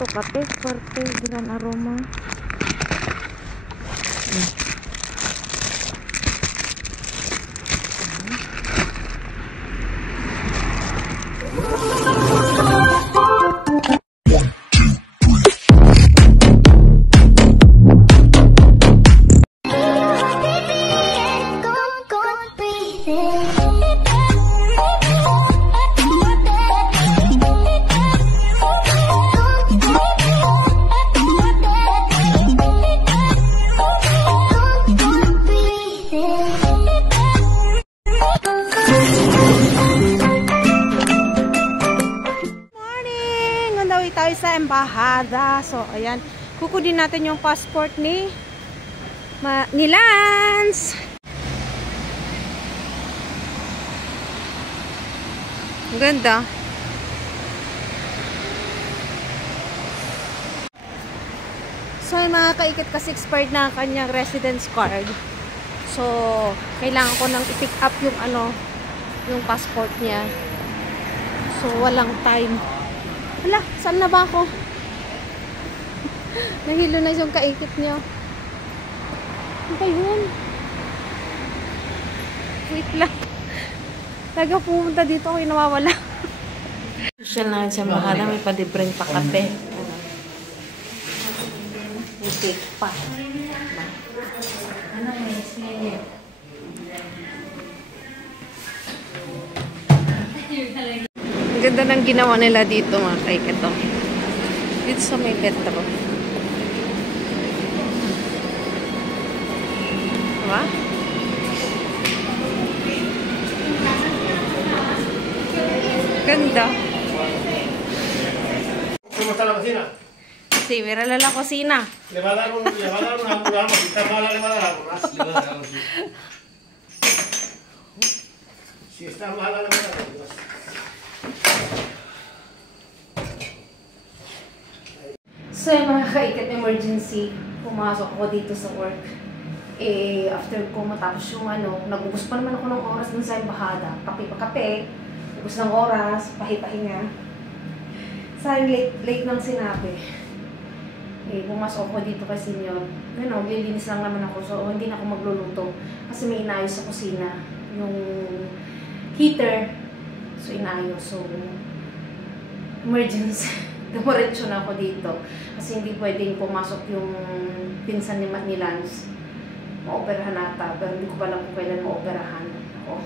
to? Kape, Fuerte, Gran Aroma. Tayo sa embahada. So, ayan. Kukunin natin yung passport ni Lance. Ang ganda. So, yung mga kaikit kasi expired na kanyang residence card. So, kailangan ko nang i-pick up yung yung passport niya. So, walang time. Hala, saan na ba ako? Nahilo na yung kaikit niya. Ano ba yun? Wait lang. Taga pumunta dito ako yung nawawala. Social na siya mahala. May palibreng pa kape. May cake pa. Ano may smell? Ang ganda ng ginawa nila dito mga kaikito. Dito sa may petro. Diba? Ganda. ¿Cómo está la cocina? Sí, mira la cocina. Le va a dar una apurada, si está mala le va a dar algo más. Si está mala le va a dar algo más. So yung mga kaikit emergency, pumasok ako dito sa work. After ko matapos yung nagubos pa naman ako ng oras dun sa embahada. Kape pa kape, ubos ng oras, pahipahinga. Sayang late nang sinabi. Pumasok ako dito kay senior. Lilinis lang naman ako. So hindi na ako magluluto. Kasi may inayos sa kusina. Yung heater. So inayos. So emergency. Dumiretso na ako dito. Kasi hindi pwedeng pumasok yung pinsan ni Lance. Ma-operahan nata. Pero hindi ko pa lang kung kailan ma-operahan ako.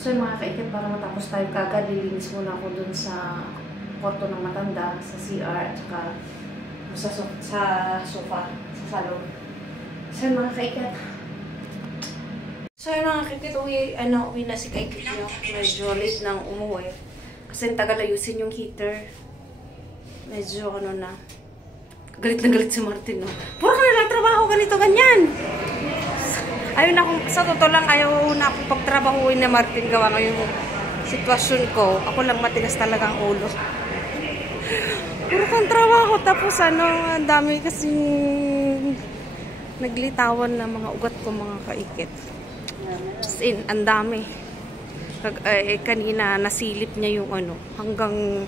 So yung mga kaikit, para matapos tayo kagad, lilinis muna ako dun sa kwarto ng matanda, sa CR, at saka sa sofa, sa salon. So yung mga kaikit. So yung mga kaikit, uwi na si kaikit nyo. Medyo late nang umuwi. Kasi tagal ayusin yung heater. Medyo na. Galit na galit si Martin, no? Puro ka na lang trabaho, ganito, ganyan. Ayun ako, sa totoo lang, ayaw na akong pagtrabahuin na Martin gawa ngayong sitwasyon ko. Ako lang matigas talaga ang ulo. Puro kang trabaho, tapos ang dami kasing naglitawan na mga ugat ko, mga kaikit. As in, ang dami. Kanina, nasilip niya yung hanggang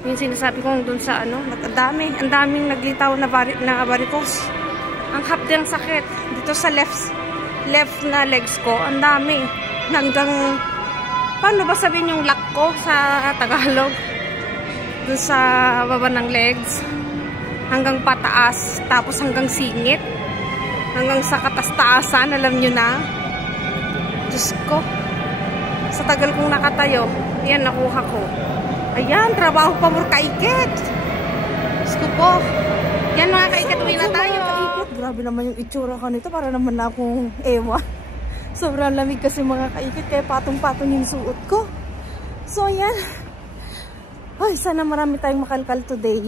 yung sinasabi ko dun sa ang daming naglitaw na varicose. Ang hapdi ng sakit. Dito sa left na legs ko, ang dami. Hanggang, paano ba sabihin yung lock ko sa Tagalog? Dun sa baba ng legs. Hanggang pataas, tapos hanggang singit. Hanggang sa katas-taasan, alam nyo na. Diyos ko. Sa tagal kong nakatayo, yan, nakuha ko. Ayan, trabaho pa mo kaikit. Diyos ko po. Yan mga kaikit, uwi na tayo. Grabe naman yung itsura ko nito. Para naman na akong ewa. Sobrang lamig kasi mga kaikit. Kaya patong-patong yung suot ko. So, ayan. Ay, sana marami tayong makalkal today.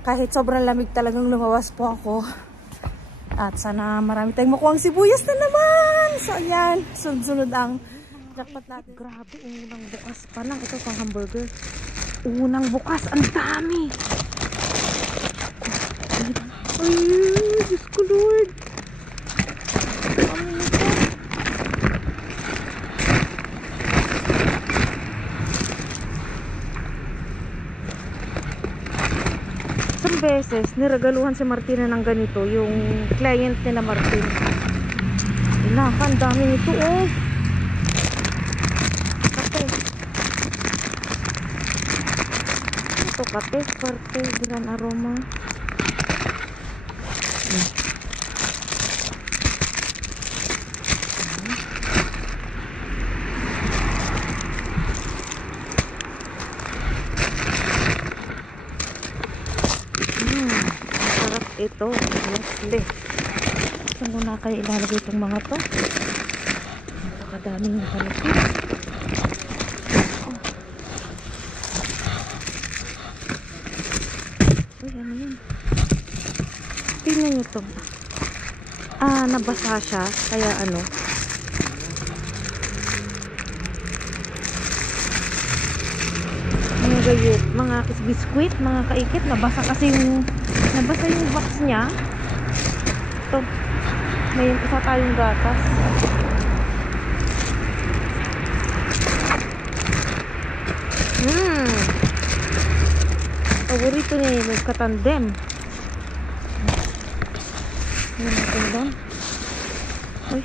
Kahit sobrang lamig talagang lumawas po ako. At sana marami tayong makuha ang sibuyas na naman. So, ayan. Sunod-sunod ang jackpot natin. Grabe, unang bukas pa lang. Ito pang hamburger. Unang bukas. Ang dami. Ay, Diyos ko Lord. Ano nito? Ilang beses niregaluhan si Martina ng ganito, yung client nila Martin. Ang dami nito oh. Kape. Ito kape, Fuerte Gran Aroma. Masarap ito. Nestle. Saan ko na kayo ilalagay itong mga to? Napakadaming nakalapit. Uy, ano yan? Tingnan nyo to. Nabasa siya. Kaya ano. Mga gayet, mga biskuit, mga kaikit. Nabasa kasi yung box niya. Ito. May isa tayong gatas. Paborito ni magkatandem. Yan natin doon. Uy.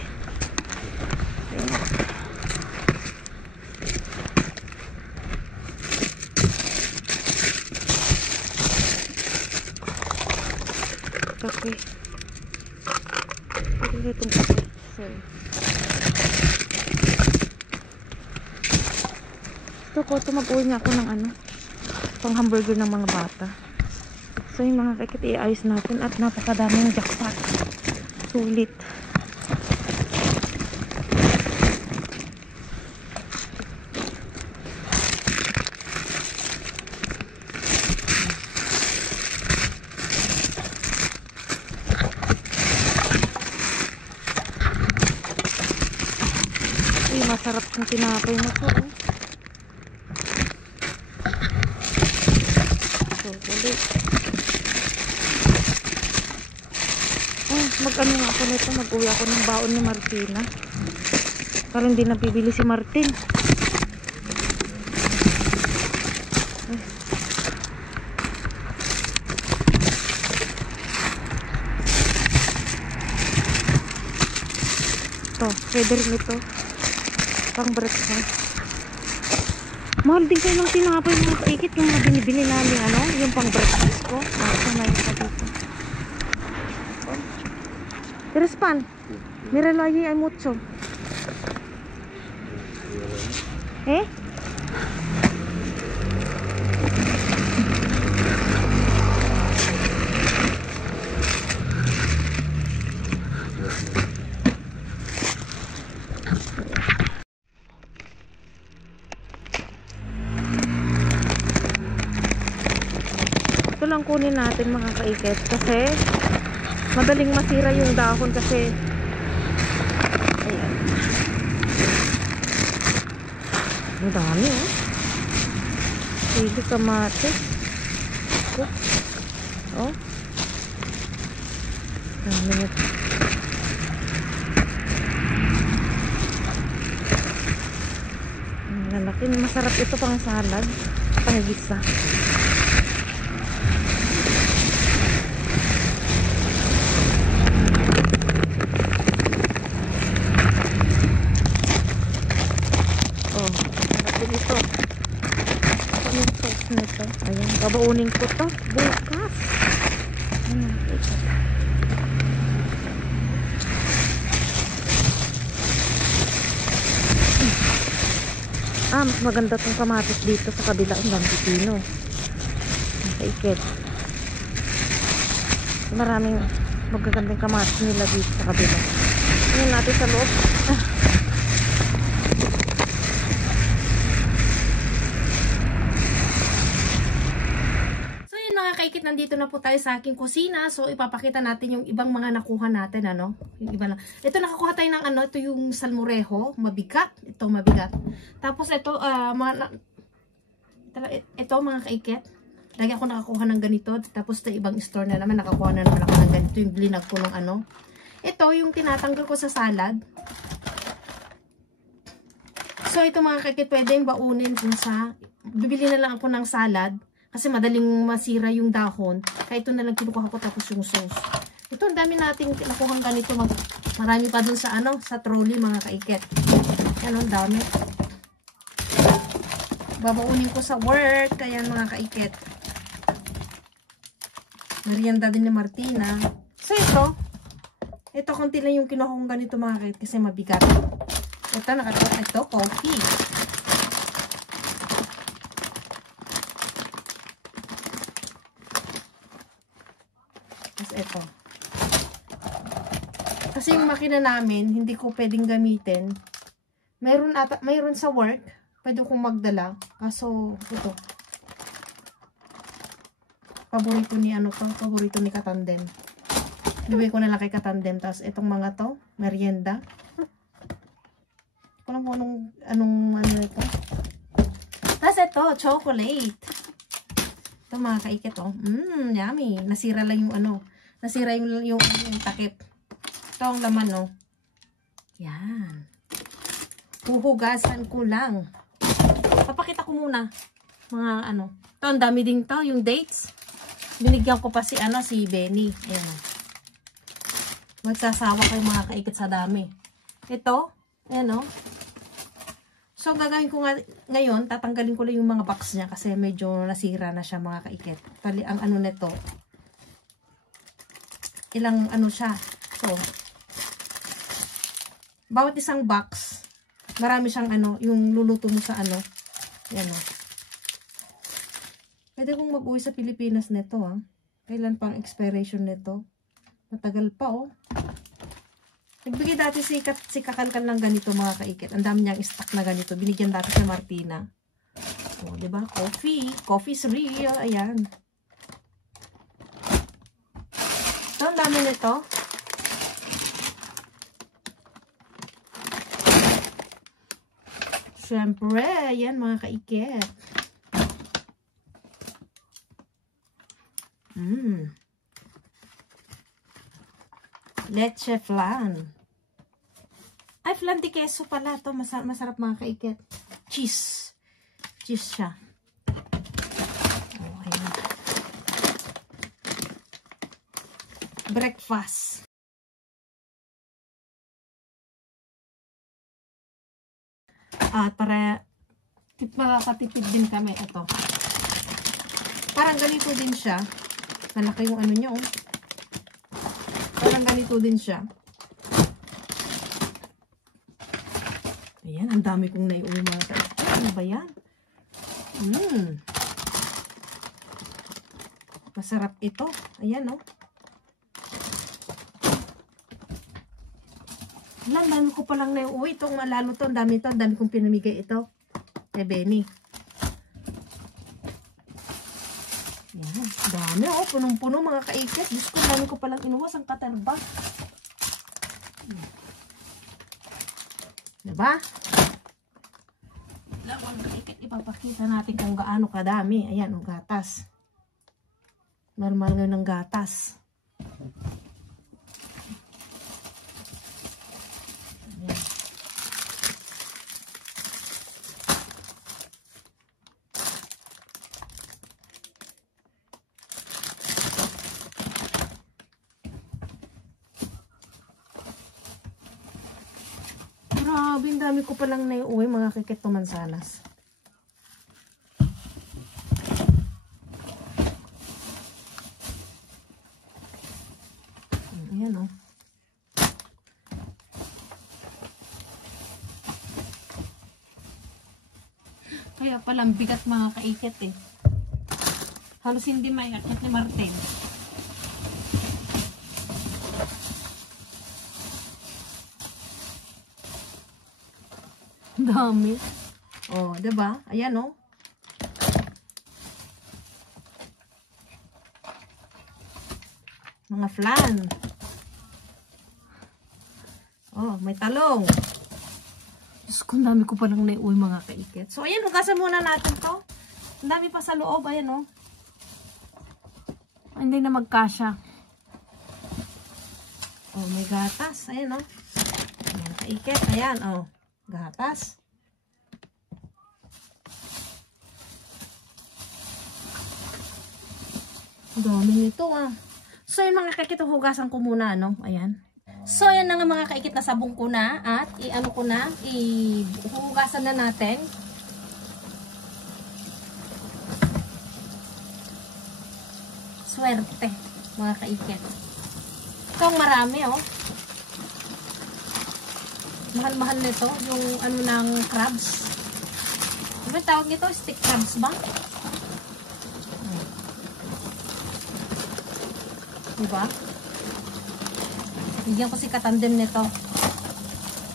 Kape. Pwede itong kape. Sorry. Gusto ko ito, mag-uwi niya ako ng ano, pang hamburger ng mga bata. So yung mga kaikit iayos natin at napakadaming jackpot. Sulit. Uy, masarap yung tinapay na to. Mag-ano nga ako nito, mag-uwi ako ng baon ni Martina para hindi nabibili si Martin. Ito, pwede rin ito pang breakfast. Mahal din kayo ng tinapay mga kaikit, yung mga binibili namin ano, yung pang breakfast ko. Sanay ka dito. Pero pan, miralayi ay mucho. Eh? Ito lang kunin natin mga kaikit kasi madaling masira yung dahon kasi ayan. Ang dami oh. Pili kamatis. Oh. Dami nito. Ang lalaki. Masarap ito pang salad. Pang gisa. Ayan, babaunin ko to bukas. Mas maganda tong kamatis dito sa kabila. Ang dami pipino. Kaikit. Maraming magagandang kamatis nila dito sa kabila. Tingnan natin sa loob. Kaikit, nandito na po tayo sa aking kusina. So ipapakita natin yung ibang mga nakuha natin, ano? Yung iba na. Ito nakakuha tayo ng ano, ito yung salmorejo, mabigat. Ito mabigat. Tapos ito ito mga kaikit. Lagi ako nakakuha ng ganito. Tapos ito ibang store na naman nakakuha na naman ako ng ganito, yung blinag ko ng ano. Ito yung tinatanggal ko sa salad. So ito mga kaikit, pwedeng baunin dun sa bibili na lang ako ng salad. Kasi madaling masira yung dahon. Kaya ito na lang kinukuha ko tapos yung sauce. Ito, ang dami nating nakuhang ganito. Marami pa dun sa sa trolley mga kaiket. Yan, ang dami. Babaunin ko sa work. Ayan mga kaiket. Merienda din ni Martina. So ito konti lang yung kinuha kong ganito mga kaiket kasi mabigat. Ito, coffee. Tapos ito. Kasi yung makina namin, hindi ko pwedeng gamitin. Mayroon sa work, pwede kong magdala. Kaso, ito. Paborito ni Katandem. Ibigay ko na lang kay Katandem. Tapos, itong mga to, merienda. Kung anong ito. Tapos, ito, chocolate. Ito, mga kaikit, yummy. Nasira lang yung nasira yung takip. Ito ang laman, Yan. Huhugasan ko lang. Papakita ko muna. Mga Ito, ang dami din to. Yung dates. Binigyan ko pa si Benny. Ayan. Magsasawa kayo mga kaikit sa dami. Ito. Ayan, So, gagawin ko ngayon, tatanggalin ko lang yung mga box niya kasi medyo nasira na siya mga kaikit. Ang nito. Ilang siya. So, bawat isang box, marami siyang yung luluto mo sa Yan Pwede kong mag-uwi sa Pilipinas nito Kailan pang expiration nito? Matagal pa Nagbigay dati si Kakalkal ng ganito mga kaikit. Ang dami niyang stock na ganito. Binigyan dati si Martina. Diba? Coffee. Coffee's real. Ayan. Ito, ang dami nito. Siyempre, ayan mga kaikit. Leche flan. Ay, flan de queso pala. Ito, masarap mga kaikit. Cheese. Cheese siya. Ayan. Breakfast. Para makakatipid din kami. Ito. Parang ganito din siya. Malaki yung niya, Parang ganito din siya. Ayan, ang dami kong naiuwi mga kaikit. Ano ba yan? Masarap ito. Ayan, Ang dami ko palang naiuwi. Itong lalo to, ang dami kong pinamigay ito. Kay Benny. Yan, dami punong-puno mga kaikit. Diyos ko, dami ko palang inuwas ang katalba. Diba? Lawang kaikit, ipapakita natin kung gaano kadami. Ayan, gatas. Normal nga ng gatas. Grabe, ang dami ko palang naiuwi mga kaikit to mansanas. Ayan Kaya palang bigat mga kaikit Halos hindi maiakit ni Martin. Dami. Diba? Ayan, Mga flan. May talong. Diyos ko, ang dami ko palang naiuwi mga kaikit. So, ayan, hugasan muna natin to. Ang dami pa sa loob. Ayan, Hindi na magkasya. May gatas. Ayan, Ayan, kaikit. Ayan, gatas. Dami nito ah. So yung mga kaikit, hugasan ko muna, no? Ayan. So ayan na nga mga kaikit, nasabong ko na at i-ano ko na, ihugasan na natin. Swerte, mga kaikit. Ito ang marami, oh. Mahal-mahal nito, yung ano ng crabs. Ano tawag nito? Stick crabs ba? Diba? Bigyan ko si katandem nito.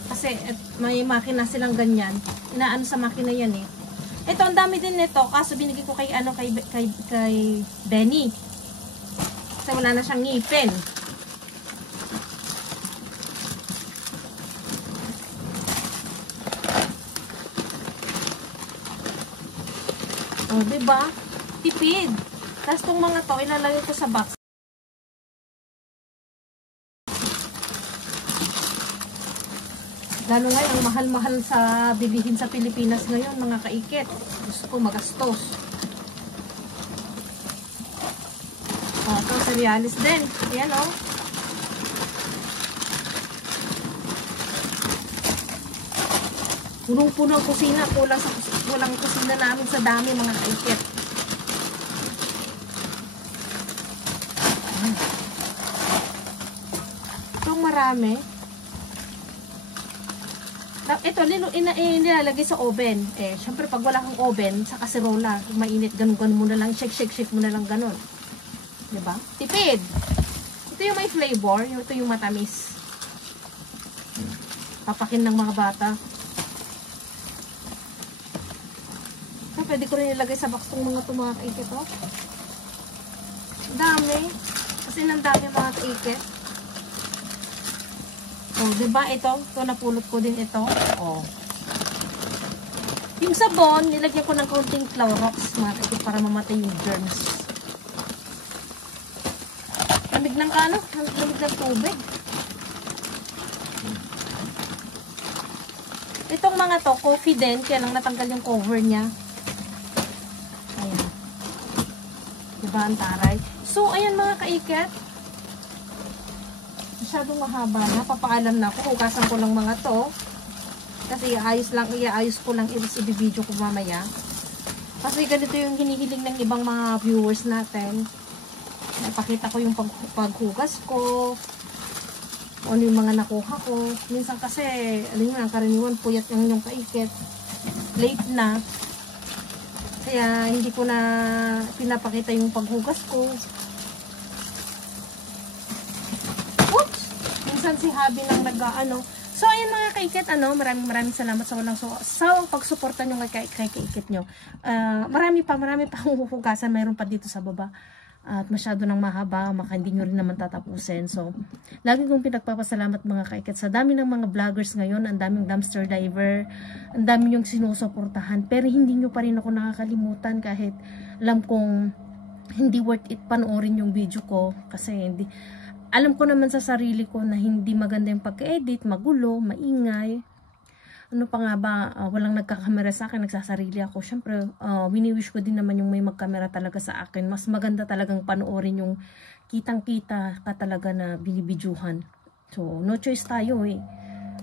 Kasi may makina silang ganyan. Inaano sa makina yan eh. Ito, ang dami din nito. Kaso binigay ko kay Benny. Kasi wala na siyang ngipin. Oh, diba? Tipid. Tapos itong mga to, ilalagay ko sa box. Lalo ngayon, ang mahal-mahal sa bilihin sa Pilipinas ngayon, mga kaikit. Gusto ko magastos. O, ito sa Realis din. Ayan, o. Punong-puno ang kusina. Kulang kusina namin sa dami, mga kaikit. Itong marami. Ito, nilalagay sa oven. Eh, syempre, pag wala kang oven, sa kaserola, mainit, ganun-ganun mo na lang, shake mo na lang, ganun. Diba? Tipid! Ito yung may flavor, ito yung matamis. Papakin ng mga bata. So, pwede ko rin ilagay sa box itong mga kaikit, oh. Dami. Kasi nang dami mga kaikit. Oh, diba ito? Ito, napulot ko din ito. Oh. Yung sabon, nilagyan ko ng kaunting Clorox, mga kaikit, para mamatay yung germs. Lamig ng kano? Lamig ng tubig. Itong mga to, coffee din, kaya lang natanggal yung cover niya. Ayan. Diba ang taray? So, ayan mga kaikit. Masyadong mahaba na. Papaalam na ako. Hugasan ko lang mga to. Kasi iayos ko lang i-video ko mamaya. Kasi ganito yung hinihiling ng ibang mga viewers natin. Napakita ko yung paghugas ko. Ano yung mga nakuha ko. Minsan kasi, alam nyo, ang karaniwan, puyat yung kaikit. Late na. Kaya, hindi ko na pinapakita yung paghugas ko. Si Habi nang nag-ano. So, ayun mga kaikit, maraming salamat sa walang sa pagsuporta nyo kay kaikit nyo. Marami pa huhugasan, mayroon pa dito sa baba. At masyado nang mahaba, hindi nyo rin naman tatapusin. So, lagi kong pinagpapasalamat mga kaikit sa dami ng mga vloggers ngayon, ang daming dumpster diver, ang dami yung sinusuportahan, pero hindi nyo pa rin ako nakakalimutan kahit alam kong hindi worth it panoorin yung video ko kasi hindi. Alam ko naman sa sarili ko na hindi maganda yung pagka-edit, magulo, maingay. Ano pa nga ba, walang nagkakamera sa akin, nagsasarili ako. Siyempre, wini-wish ko din naman yung may magkamera talaga sa akin. Mas maganda talagang panoorin yung kitang-kita ka talaga na binibidyuhan. So, no choice tayo eh.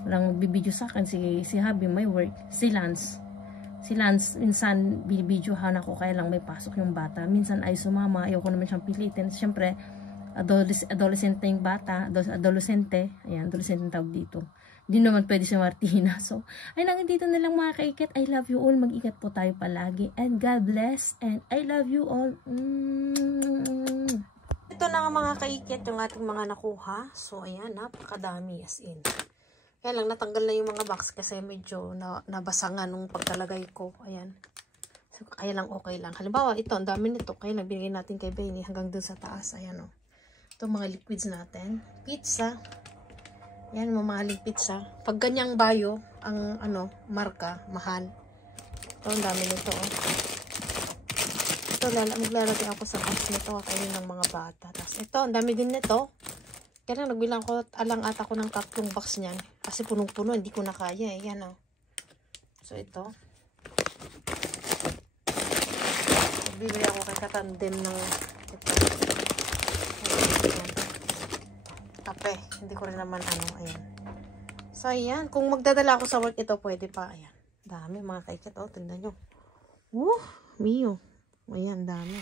Walang magbibidyo sa akin, si Habi may work. Si Lance, minsan binibidyuhan ako kaya lang may pasok yung bata. Minsan ay sumama, ayaw ko naman siyang pilitin. Siyempre, adolescente yung bata, adolescente ang tawag dito. Hindi naman pwede si Martina. So, ay nang dito na lang mga kaikit. I love you all. Mag-ingat po tayo palagi. And God bless. And I love you all. Ito na nga mga kaikit, yung ating mga nakuha. So, ayan, napakadami as in. Kaya lang, natanggal na yung mga box kasi medyo nabasangan nung pagkalagay ko. Ayan. So, kaya lang okay lang. Halimbawa, ito, ang dami nito. Kaya nagbigay natin kay Benny hanggang dun sa taas. Ayan o. Ito mga liquids natin. Pizza. Yan, mamahaling pizza. Pag ganyang bayo, ang marka, mahal. Ito, ang dami nito. Oh. Ito, maglalagay ako sa box nito. Kainin ng mga bata. Tapos ito, ang dami din nito. Kaya lang, nagbilang ko, alang ata ko ng 3 box niyan. Kasi punong-puno, hindi ko na kaya. Eh. Yan, oh. So, ito. bibili ako kay katandem ng ito. Ayan. Kape. Hindi ko rin naman ano. Ayan. So, ayan. Kung magdadala ako sa work ito, pwede pa. Ayan. Dami mga kaikit. Oh, tingnan nyo. Mio. Ayan, dami.